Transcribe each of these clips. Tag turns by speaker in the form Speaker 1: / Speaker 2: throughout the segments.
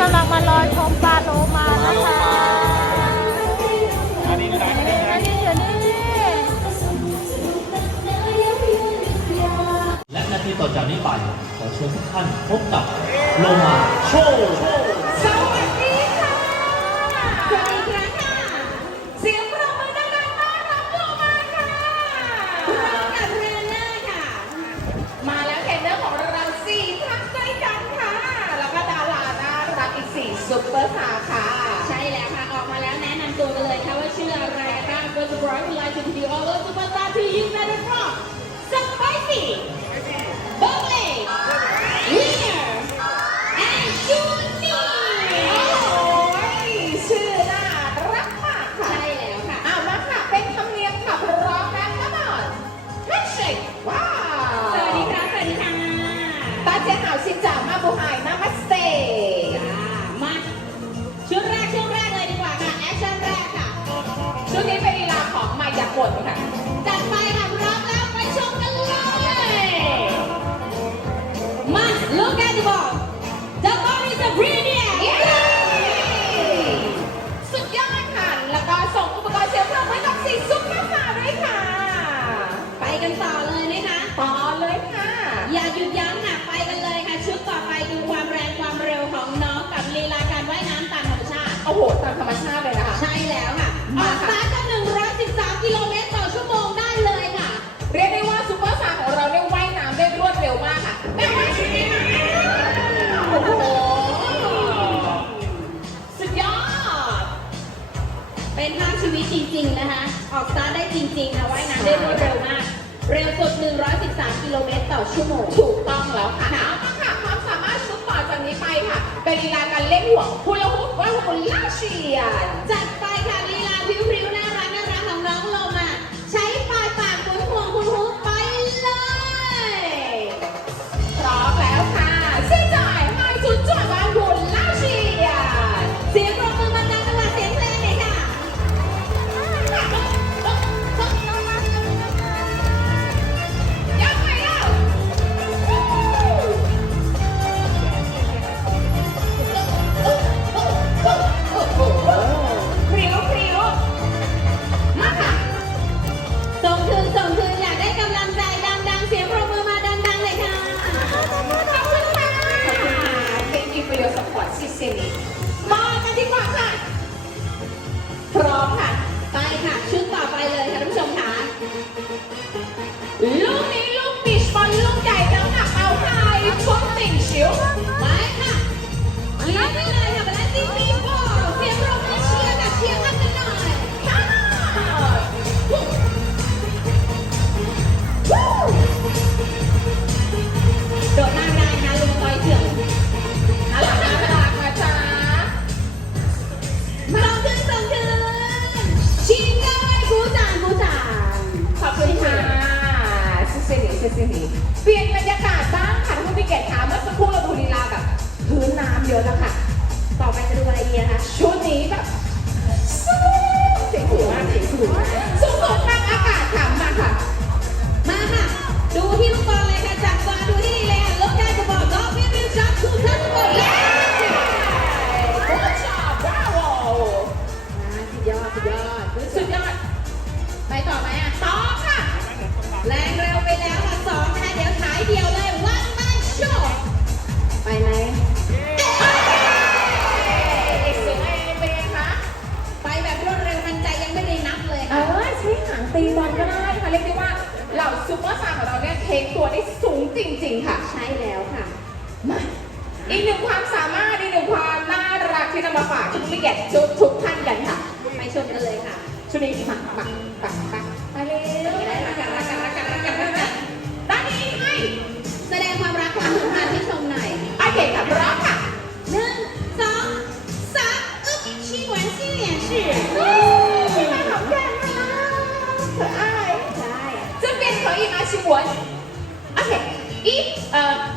Speaker 1: กำลังมารอชมปลาโลมานะคะ
Speaker 2: อันนี้อ
Speaker 1: ยู่นี่
Speaker 3: และนาทีต่อจากนี้ไป ขอเชิญทุกท่านพบกับโลมาโชว์
Speaker 4: ซุปเปอร์คาร์ค่ะ
Speaker 5: ใช่แล้วค่ะ ออกมาแล้วแนะนำตัวกันเลยค่ะว่าชื่ออะไรกันบ้าง First of all, I would like to introduce all the superstars to you, Madam Rock. Spicy. ผลค่ะ
Speaker 4: จั
Speaker 5: ดไปค่ะพร้อมแล้วไปชมกันเลย มา look at the ball the ball is a brilliant
Speaker 4: สุดยอดค่ะ แล้วก็ส่งอุปกรณ์เสียงปรบให้กับสีซุปเปอร์คาด้วยค่ะ
Speaker 5: ไปกันต่อเลยนะคะ
Speaker 4: ต่อเลยค่ะ
Speaker 5: อย่าหยุดยั้งค่ะ ไปกันเลยค่ะ ชุดต่อไปดูความแรงความเร็วของน้องกับลีลาการว่ายน้ำตามธรรมชาติ
Speaker 4: โอ้โห ตามธรรมชาติเลยนะคะ
Speaker 5: ใช่แล้วค่ะ มา
Speaker 4: ค่ะ
Speaker 5: จริง ๆ นะคะ ออกสตาร์ทได้จริง ๆ ค่ะว่ายน้ำได้รวดเร็วมาก เร็วสุด 113 กิโลเมตรต่อชั่วโมง
Speaker 4: ถูกต้องแล้วค่ะเอาละค่ะ ความสามารถซุปต่อจากนี้ไปค่ะ เป็นลีลาการเล่นหัว
Speaker 5: คุณละหุบ
Speaker 4: ว่าคุณล่าเชีย
Speaker 5: จัดไป City.
Speaker 4: ตั
Speaker 5: วได้
Speaker 4: สูง
Speaker 5: จ
Speaker 4: ริง ๆ ค่ะ
Speaker 5: ใช่แล้วค่ะ
Speaker 4: มาอีกหนึ่งความสามารถอีกหนึ่งความน่ารักที่นำมาฝากทุกมิเกตทุกทุกท่านกันค่ะ
Speaker 5: ไปชมกันเลยค่ะ
Speaker 4: ชุดนี้มา
Speaker 5: ปักปักปัก
Speaker 4: ไปเล
Speaker 5: ยได้รักกันรักกันรั Uh,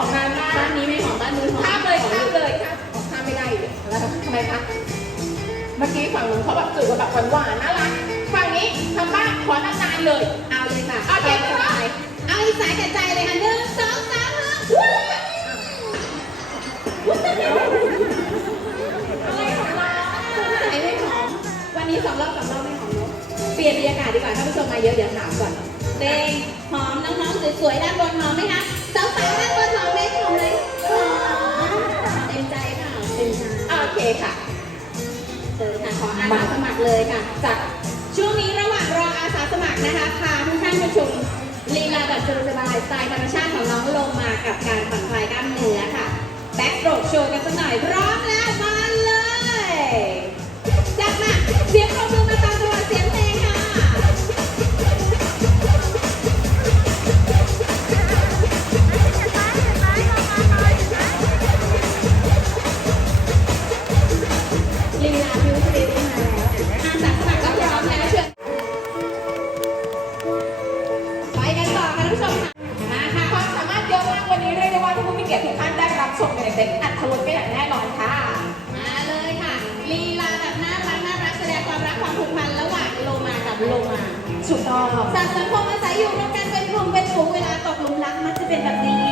Speaker 4: ของงานบ้านบ้านนี้ไม่หอมบ้านนู้นหอม
Speaker 5: ข้ามเลยข้ามเลยข้ามออกข้ามไม่ได้เลยแล้วทำไมคะ เมื่อกี้ฝั่งนู้นเขาแบบสื่อว่าแบบหวานๆน่ารัก ฝั่งนี้ทำบ้างขอนานๆเลย เอาเลยค่ะโอเคพร้อมเอาอีกสายแก่ใจเลยค่ะหนึ่งสองสามฮึบวู้อะไรของเราไหนไม่หอม วันนี้สองรอบสามรอบไม่หอมเนอะเปลี่ยนบรรยากาศดีกว่าถ้าผู้ชมมาเยอะเดี๋ยวถามก่อนเด้งหอมน้องๆสวยๆด้านบนหอมไหม เลยค่ะ จากช่วงนี้ระหว่างรออาสาสมัครนะคะพาทุกท่านมาชมลีลาแบบสบายสไตล์ธรรมชาติของน้องลงมากับการผ่อนคลายกล้ามเนื้อค่ะ แบ็คโรดโชว์กันสักหน่อยพร้อมแล้วมา เป็นแบบนี้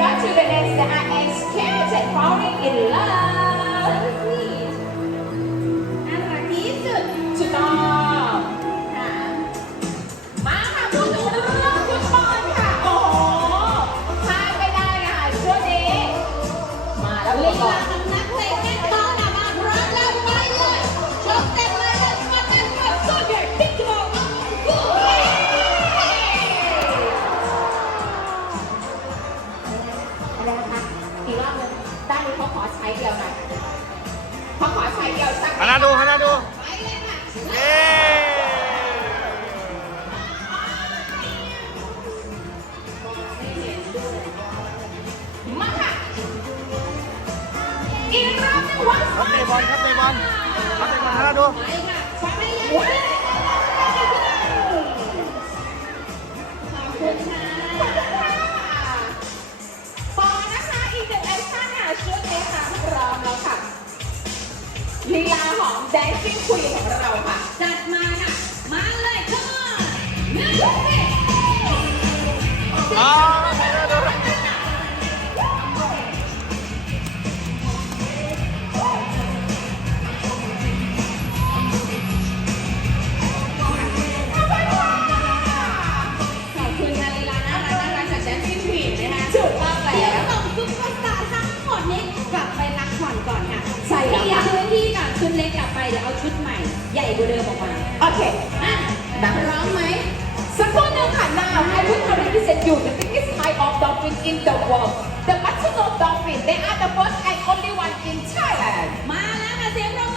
Speaker 5: What to the next that are scared and falling in love ใหญ่กว่าเดิมออกมาโอเคอะดักร้องไหมสักคนหนึ่งค่ะ now I will represent you the biggest type of dolphin in the world the b u t t e r n o s dolphin they are the first and only one in Thailand มาแล้วค่ะเสียงปรบมือ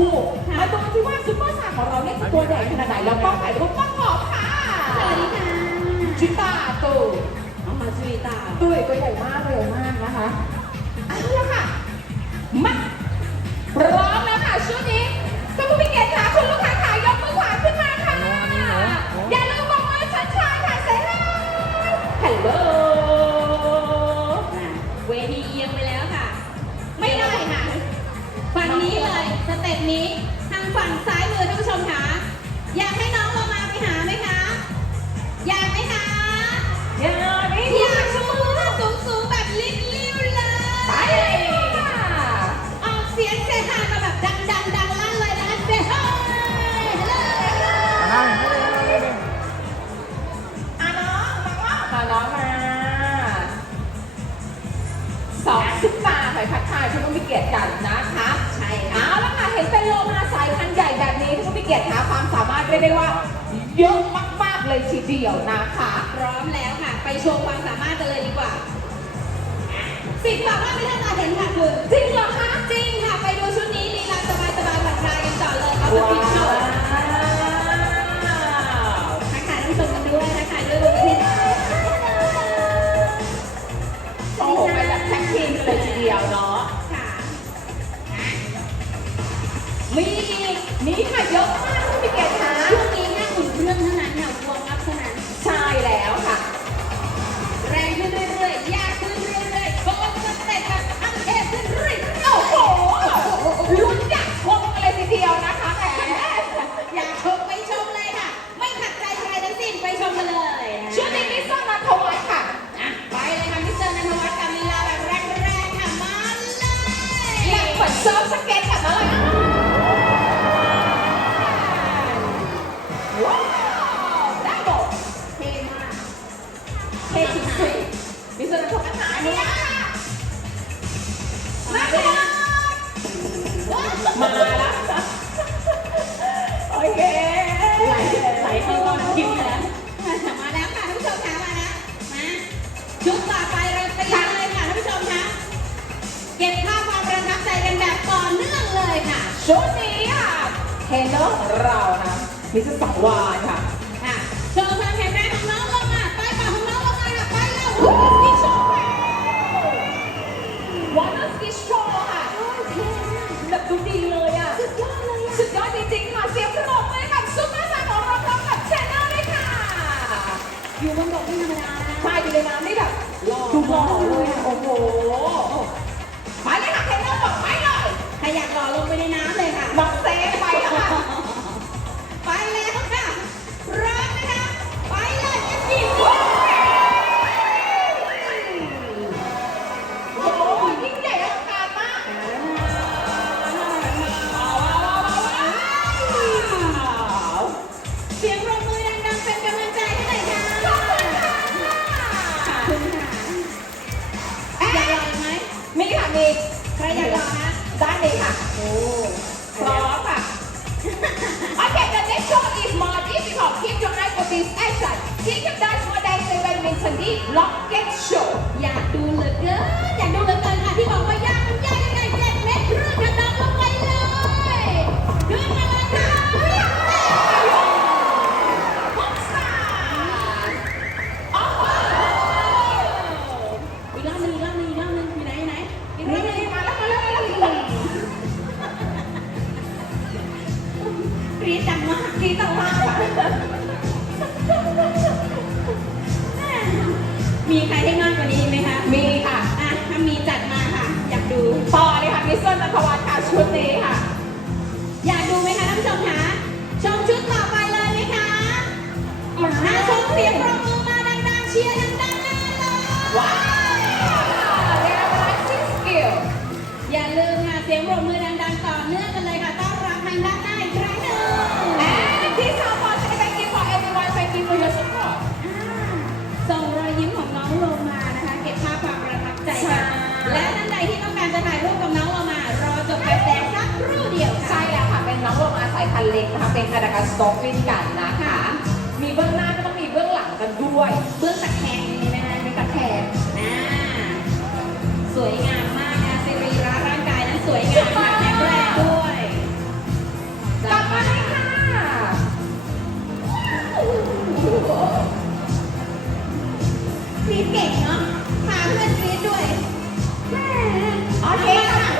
Speaker 5: เมื่อสักครู่มาดูที่ว่าซุปเปอร์สตาร์ของเราเนี่ยจะตัวใหญ่ขนาดไหนแล้วก็ถ่ายรูปต้องขอบค่ะสวัสดีค่ะชิตาตูเอามาชิตาตัวตัวใหญ่มากเร็วมากนะคะเอาละค่ะมาพร้อมแล้วค่ะชุดนี้ท่านผู้มีเกียรติค่ะคุณลูกค้าขายกมือขวาขึ้นมาค่ะอย่าลืมบอกมือชัดๆค่ะเซ็นฮัลโหลเวที นี้เลยสเต็ปนี้ทางฝั่งซ้ายมือท่านผู้ชมคะอยากให้น้องโลมาไปหาไหมคะอยากไหมคะ
Speaker 4: อยากไหม
Speaker 5: อยากชูมือสูงสูงๆแบบลิ้นลิ้วเลย
Speaker 4: ไปเลยค่ะ
Speaker 5: ออกเสียงเซฮามาแบบดังดังดังลั่นเลยนะคะเซฮายเลย
Speaker 2: นั่งไม่ได้ไม่ได้
Speaker 4: อะน้องน้องว่ามาน้องมาสองสิบตาหอยพัดทายที่ต้องมีเกียรติกันนะคะ เอาละค่ะเห็นเป็นโลมาสายพันธุ์ใหญ่แบบนี้ที่ต้องมีเกียรติหาความสามารถเรียกได้ว่าเยอะมากๆเลยทีเดียวนะคะ
Speaker 5: พร้อมแล้วค่ะ ไปโชว์ความสามารถกันเลยดีกว่าสิบกว่าว่าไม่ท่านตาเห็นค่ะคุณ
Speaker 4: จริงเหรอคะ
Speaker 5: จริงค่ะ ไปดูชุดนี้ลีลาสบายๆผ่อนคลายกันต่อเลยเอาส
Speaker 4: ว้า
Speaker 5: ปีดโชว์
Speaker 4: อยากเห
Speaker 5: มือนเซิ
Speaker 4: ร์ฟสเก็ตแบบนั้นเลยอะว้าวได้หมด
Speaker 5: เท่มาก
Speaker 4: เทสุดๆมิสเตอร์นัทวัน์ค่ะอันนี้ค่ะ
Speaker 5: มาเลย
Speaker 4: มาแล้ว
Speaker 5: ชุดนี้ค่ะเท
Speaker 4: รนเนอร์ของเรานะมิสเตอร์สังวานค่ะ
Speaker 5: ค่ะโชว์ความแข็งแรงของน้องลงมาไปป่าของน้องลงมาค่ะไปแล้ววู้สกิชโชว์ค่ะ
Speaker 4: วอเตอร์สกิชโชว์ค่ะแบบดูดีเลยอะ
Speaker 5: สุดยอดเลยอะ
Speaker 4: สุดยอดจริงๆค่ะเสียงปรบมือให้กับซุปเปอร์สตาร์ของเราพร้อมกับเทรนเนอร์ด้วยค่ะ
Speaker 5: อยู่บนบกไม่ธรรมดานะ
Speaker 4: ใช่อยู่ในน้ำนี่แบบดูหล่อเลยอะโอ้โหไปเลยค่ะเทรนเนอร์บอกไปเลย
Speaker 5: ใครอยากหล่อลงไปในน้ำ
Speaker 4: lót เสี
Speaker 5: ยงปรบมือมา
Speaker 4: ดั
Speaker 5: งๆเชียร์ดังๆแน่เลย
Speaker 4: ว้าวเรียกว่า acting skill
Speaker 5: อย่าลืมค่ะเสียงปรบมือดังๆต่อเนื่องกันเลยค่ะต้อนรับทางด้านหน้าอีกครั้งหนึ่ง
Speaker 4: and this is our thank you for everyone thank you for your support
Speaker 5: ส่งรอยยิ้มของน้องโลมานะคะ เก็บภาพความประทับใจ
Speaker 4: ใช่
Speaker 5: กันและท่านใดที่ต้องการจะถ่ายรูปกับน้องโลมารอจบการแสดงสักครู่เดียวค่ะ
Speaker 4: ใช่แล้วค่ะ เป็นน้องโลมาสายพันธุ์เล็กนะคะ เป็นคาดากาสต็อกวินกันนะ ด้วย
Speaker 5: เบื้องตะแคงมีไหมคะ
Speaker 4: เป็นตะแคง
Speaker 5: อ่าสวยงามมากนะสิริระร่างกายนั้นสวยงามค่ะแข็งแรงด้วย
Speaker 4: กลับมาเลยค่ะ
Speaker 5: กรีดเก่งเนาะพาเพื่อนกรีดด้วยแม่
Speaker 4: โอเคค่ะ